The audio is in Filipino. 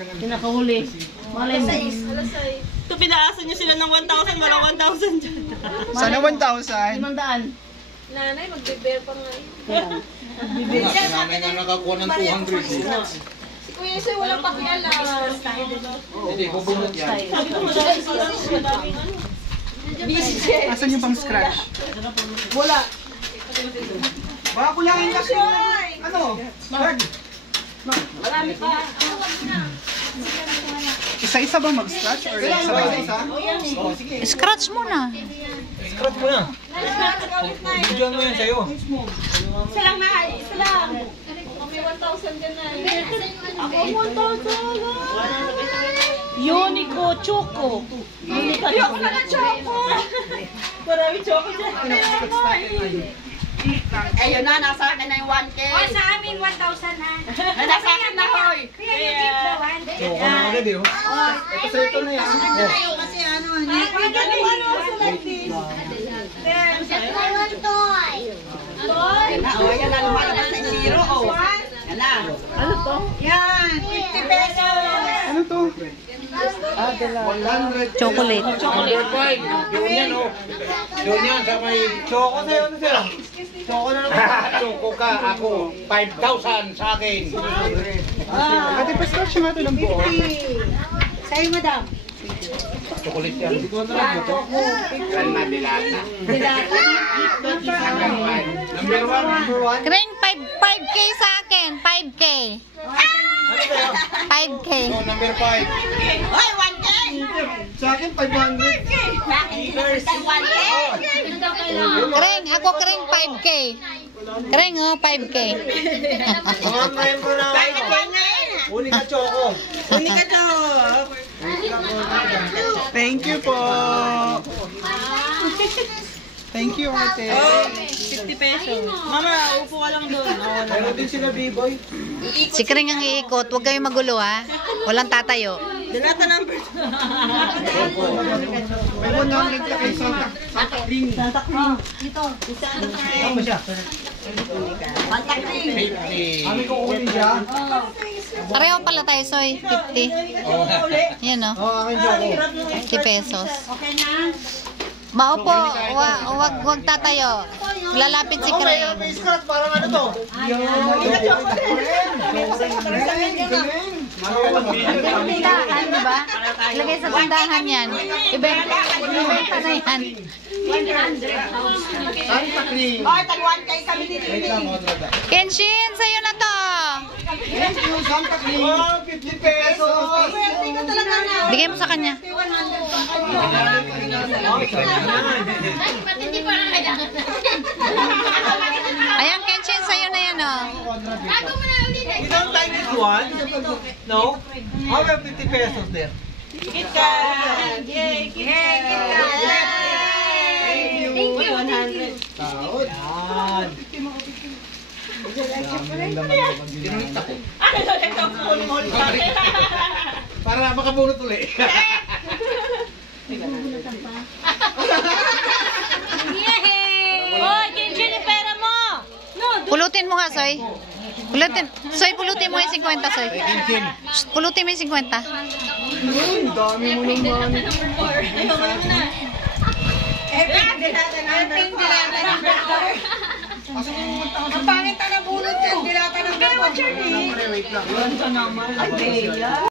Pinakahuli. Malay mo. Ito pinaasan nyo sila ng 1,000, walang 1,000 dyan. Sana 1,000. 500. Nanay, magbe-bear pa nga Si nanay nga nakakuha ng 200. Si Kuya Isoy walang pakialam. Hindi, bubunot yan. Sabi ko madaming ano. Asan yung pang scratch? Wala. Baka kulangin kasi. Ano? Marami pa. Isa-isa ba mag-scratch? Or isa-isa? Scratch muna. Scratch mo na. Bigyan mo yan sa'yo. Isa lang na. Isa lang. May 1,000 dyan na. Ako 1,000. Unico Choco. Ayoko na ng choco. Marami choco dyan. Ayun na, nasa akin na yung 1K. O, sa amin, 1,000 na. Nasa akin na, hoy. Kaya yung tip na 1. Choco na agad eh. Ito sa ito na yan. Kasi ano, yan na, lumalabas na yung zero. Yan na. Ano to? Yan, 50 pesos. Ano to? 100. Chocolate. Number 5. Yun yan oh. Yun yan sa may choco sa'yo. Ano sa'yo? Choco na naman. Choco ka. Ako. 5,000 sa akin. Ate, pa-scratch nga ito ng buo. Sa'yo, madam. Chocolate yan. Hindi ko na ito. Kalma, dilata. Number 1. Kring 5K sa akin. 5K. Ano sa'yo? 5K. Oh, number 5. Hoy, 1K. Sa akin, 500. Bakit 1K? Kring, ako kring 5K. Kring, oh, 5K. Mamamayin mo na ako. Uli ka choco. Uni ka to. Thank you po. Thank you, ate. 50 pesos. Mama, upo ka lang doon. Meron din sila B-boy. Si Kring ang iikot. Huwag kayong magulo, ha? Walang tatayo. Dilata number 2. May 100 ka kay Santa Clean. Ano ba siya? Kami ko uli siya. Pareho pala tayo, Soy. 50. Yan, oh. Oo, akin choco. 50 pesos. Maupo. Wag tatayo. Lalapit si Kring. May scratch, parang ano to? Tindahan, di ba? Ilagay sa tindahan yan. Ibenta na yan. Santa Clean. Hoy, tag 1K kami dito. Wait lang, Odrada. Kenshin, sa'yo na to. Thank you, Santa Clean. Oh, 50 pesos. Bigay mo sa kanya. Ayan, Kenshin, sa'yo na yan, oh. You don't like this one? No? How about 50 pesos there? KitKat! Yay! KitKat! Thank you. 100. Taon. Yan. Tinulita ko. Ano na lang ang phone mo ulit? Para makabunot ulit. Hoy, Kenshin, yung pera mo! Pulutin mo nga, Soy. Soy, pulutin mo yung 50, Soy. Shh, pulutin mo yung 50. Ang dami mo naman. Ang pangit na nabunod yan, dilata ng number 4. Wait lang. Ay, Bea.